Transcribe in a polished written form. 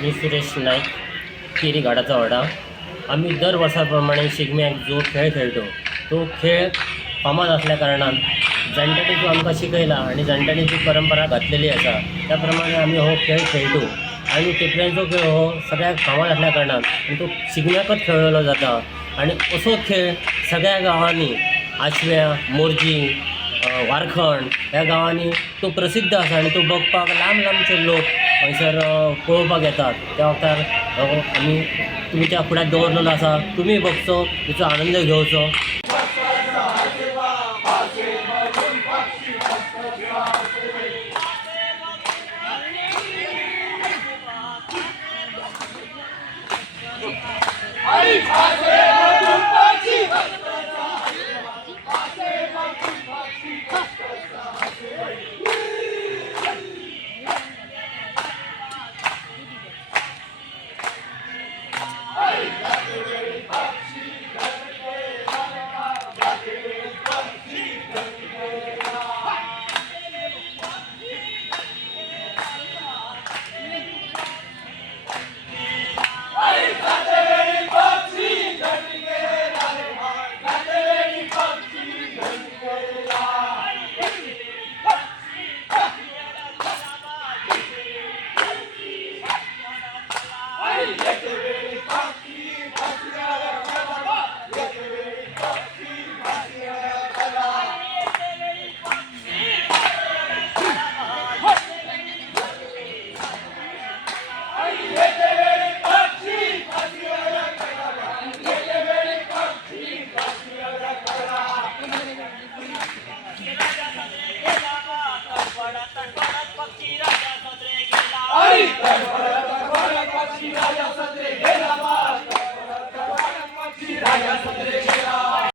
मी Suresh Naik, carry घाटाचा वाडा. आम्ही दर वर्षाप्रमाणे शिगम्याक जो खेळ खेळतो तो खेळ फामाद असल्या कारणान जाणट्यांनी जो आमकां शिकयला आणि जाणट्यांनी जी परंपरा घातलेली आसा त्याप्रमाणे आम्ही हो खेळ खेळतो. आणि टेपल्यांचो खेळ हो सगळ्याक फामाद असल्या कारणान तो शिगम्याकच खेळलो जाता. आणि असो खेळ सगळ्या गांवांनी आशव्या, मोरजी, वारखंड ह्या गांवांनी तो प्रसिद्ध आसा आणि तो बघपाक लांब लांबचे लोक हांगसर पळोवपाक येतात. त्या वक्तार आमी तुमच्या फुड्यात दवरलेलो आसा, तुमी बघचो, तेचो आनंद घेवचो.